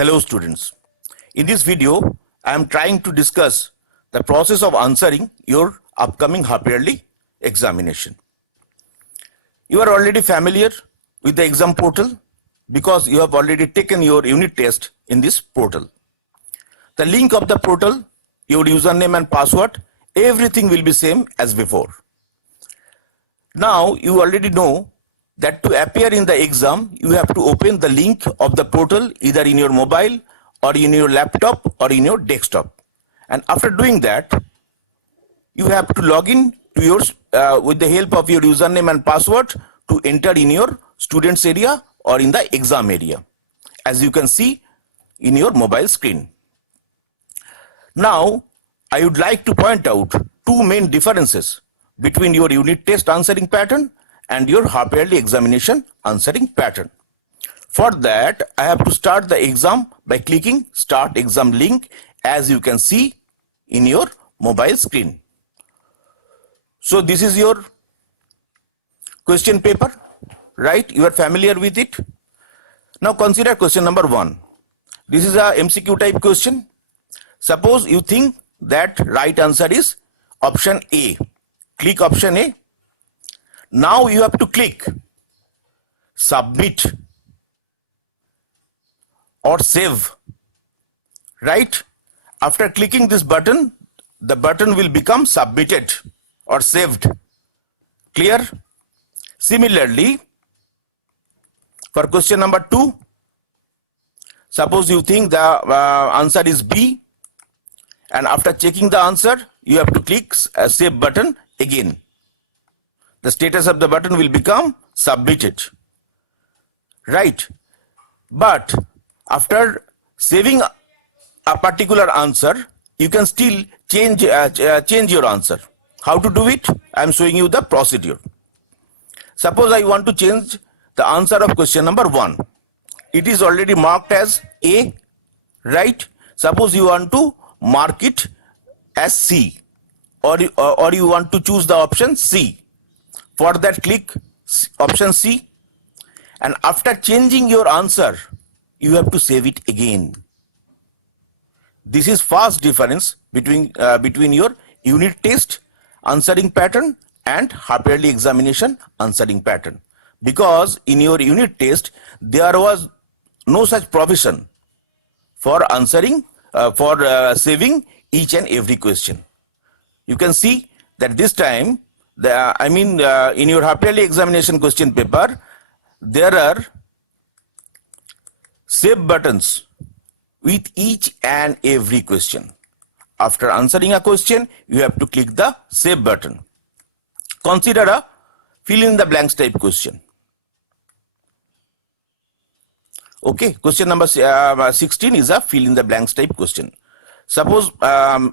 Hello students. In this video, I am trying to discuss the process of answering your upcoming half-yearly examination. You are already familiar with the exam portal because you have already taken your unit test in this portal. The link of the portal, your username and password, everything will be same as before. Now you already know that to appear in the exam, you have to open the link of the portal either in your mobile or in your laptop or in your desktop. And after doing that, you have to log in to yours with the help of your username and password to enter in your students area or in the exam area, as you can see in your mobile screen. Now, I would like to point out two main differences between your unit test answering pattern and your half-yearly examination answering pattern. For that, I have to start the exam by clicking Start Exam link, as you can see in your mobile screen. So this is your question paper, right? You are familiar with it. Now consider question number 1. This is a MCQ type question. Suppose you think that right answer is option A. Click option A. Now you have to click submit or save, right? After clicking this button, the button will become submitted or saved. Clear? Similarly, for question number 2, suppose you think the answer is B, and after checking the answer, you have to click save button again. The status of the button will become submitted, right? But after saving a particular answer, you can still change your answer. How to do it? I am showing you the procedure. Suppose I want to change the answer of question number 1. It is already marked as A, right? Suppose you want to mark it as C, or you want to choose the option C. For that, click option C, and after changing your answer, you have to save it again. This is vast difference between your unit test answering pattern and half-yearly examination answering pattern. Because in your unit test, there was no such provision for answering, saving each and every question. You can see that this time, in your half-yearly examination question paper, there are save buttons with each and every question. After answering a question, you have to click the save button. Consider a fill in the blanks type question. Okay, question number 16 is a fill in the blanks type question. Suppose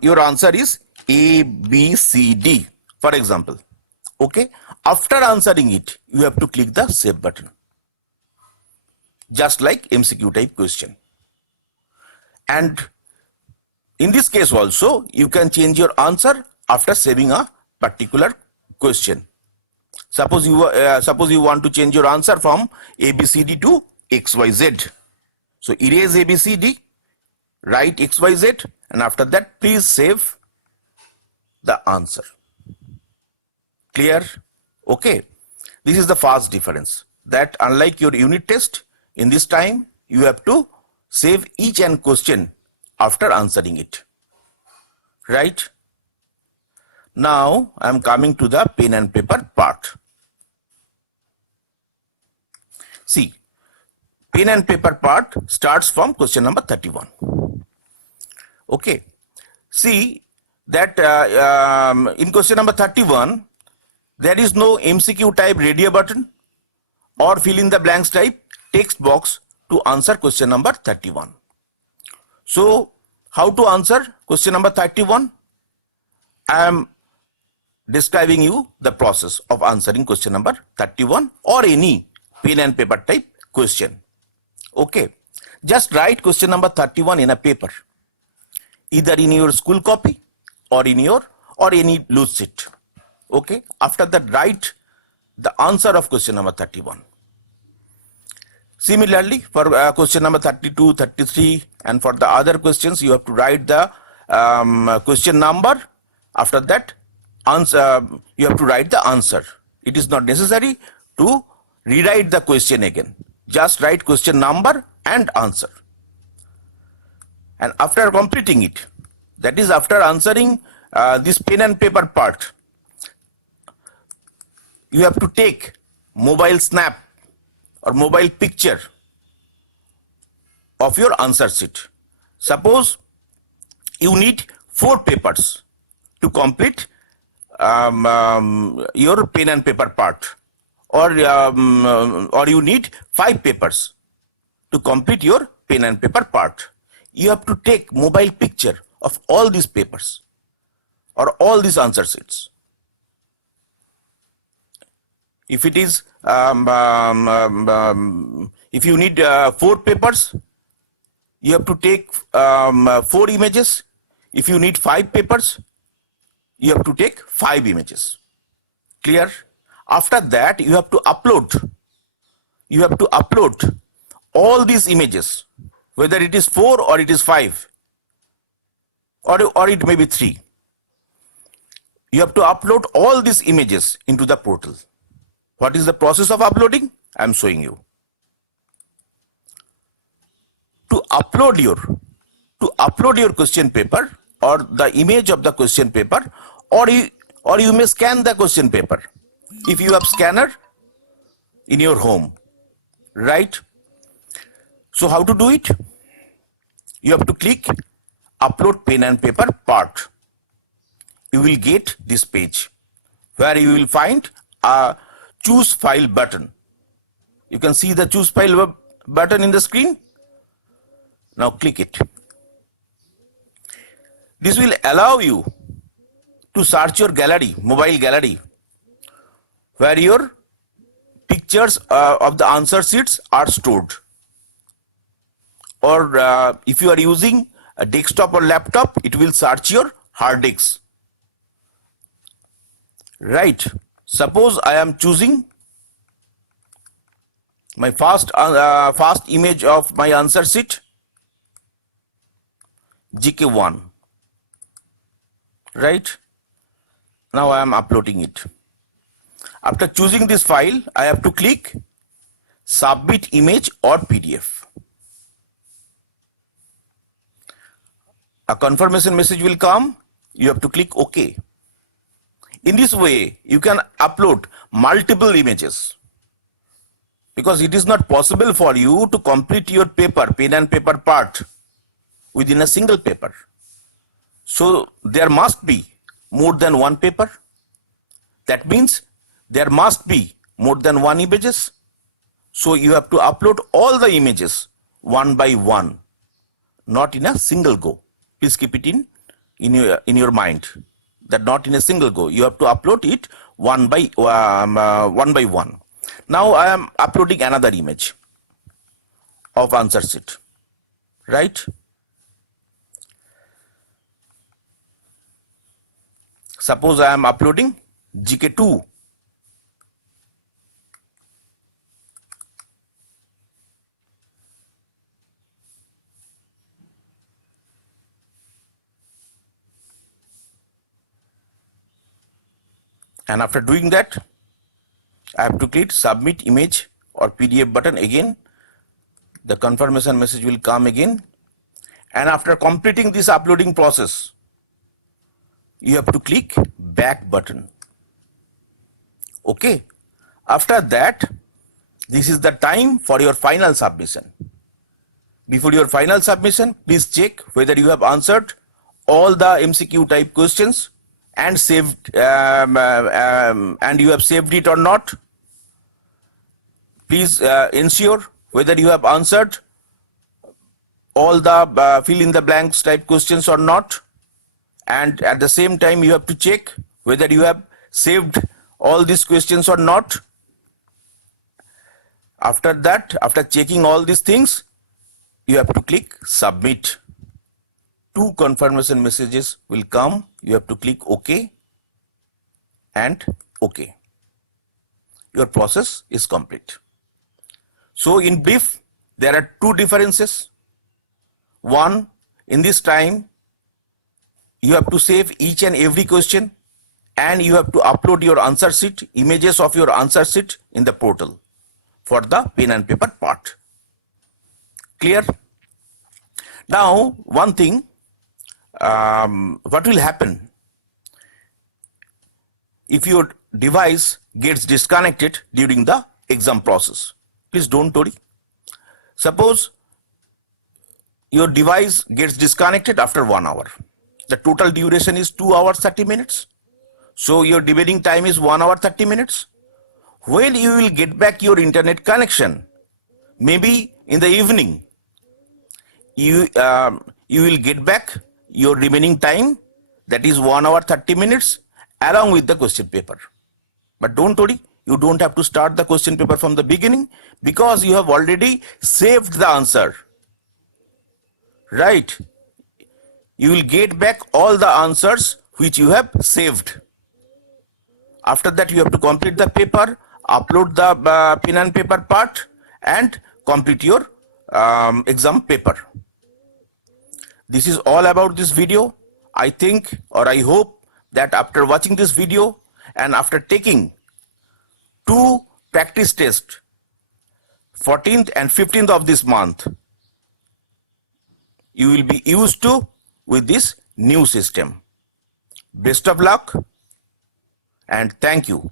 your answer is A, B, C, D, for example. Okay, after answering it, you have to click the save button, just like MCQ type question. And in this case also, you can change your answer after saving a particular question. Suppose you want to change your answer from ABCD to XYZ. So erase ABCD, write XYZ, and after that, please save the answer. Clear? Okay. This is the vast difference, that unlike your unit test, in this time you have to save each and question after answering it, right? Now I am coming to the pen and paper part. See, pen and paper part starts from question number 31. Okay, see that in question number 31, there is no MCQ type radio button or fill in the blanks type text box to answer question number 31. So how to answer question number 31? I am describing you the process of answering question number 31 or any pen and paper type question. Okay, just write question number 31 in a paper, either in your school copy or in your any loose sheet. Okay, after that, write the answer of question number 31. Similarly, for question number 32, 33, and for the other questions, you have to write the question number. After that, answer, you have to write the answer. It is not necessary to rewrite the question again. Just write question number and answer. And after completing it, that is after answering this pen and paper part, you have to take mobile snap or mobile picture of your answer sheet. Suppose you need 4 papers to complete your pen and paper part, or you need 5 papers to complete your pen and paper part. You have to take mobile picture of all these papers or all these answer sheets. If it is if you need 4 papers, you have to take 4 images. If you need 5 papers, you have to take 5 images. Clear? After that, you have to upload. You have to upload all these images, whether it is 4 or it is 5, or it may be 3. You have to upload all these images into the portal. What is the process of uploading? I am showing you. To upload your question paper or the image of the question paper, or you may scan the question paper if you have scanner in your home, right? So how to do it? You have to click upload pen and paper part. You will get this page where you will find a choose file button. You can see the choose file button in the screen. Now click it. This will allow you to search your gallery, mobile gallery, where your pictures of the answer sheets are stored. Or if you are using a desktop or laptop, it will search your hard disks. Right. Suppose I am choosing my first image of my answer sheet, GK1. Right. Now I am uploading it. After choosing this file, I have to click submit image or PDF. A confirmation message will come. You have to click OK. In this way, you can upload multiple images, because it is not possible for you to complete your paper, pen and paper part within a single paper. So there must be more than one paper. That means there must be more than one images. So you have to upload all the images one by one, not in a single go. Please keep it in your mind, that not in a single go. You have to upload it one by one. Now I am uploading another image of answer sheet, right? Suppose I am uploading GK2. And after doing that, I have to click submit image or PDF button again. The confirmation message will come again. And after completing this uploading process, you have to click back button. Okay. After that, this is the time for your final submission. Before your final submission, please check whether you have answered all the MCQ type questions and saved and you have saved it or not. Please ensure whether you have answered all the fill in the blanks type questions or not, and at the same time you have to check whether you have saved all these questions or not. After that, after checking all these things, you have to click submit. 2 confirmation messages will come. You have to click OK and OK. Your process is complete. So in brief, there are two differences. One, in this time, you have to save each and every question and you have to upload your answer sheet, images of your answer sheet in the portal for the pen and paper part. Clear? Now, one thing, what will happen if your device gets disconnected during the exam process? Please don't worry. Suppose your device gets disconnected after 1 hour. The total duration is 2 hours 30 minutes. So your debating time is 1 hour 30 minutes. When you will get back your internet connection, maybe in the evening, you will get back your remaining time, that is 1 hour 30 minutes, along with the question paper. But don't worry, you don't have to start the question paper from the beginning because you have already saved the answer. Right? You will get back all the answers which you have saved. After that, you have to complete the paper, upload the pen and paper part, and complete your exam paper. This is all about this video. I think, or I hope that after watching this video and after taking 2 practice tests, 14th and 15th of this month, you will be used to with this new system. Best of luck and thank you.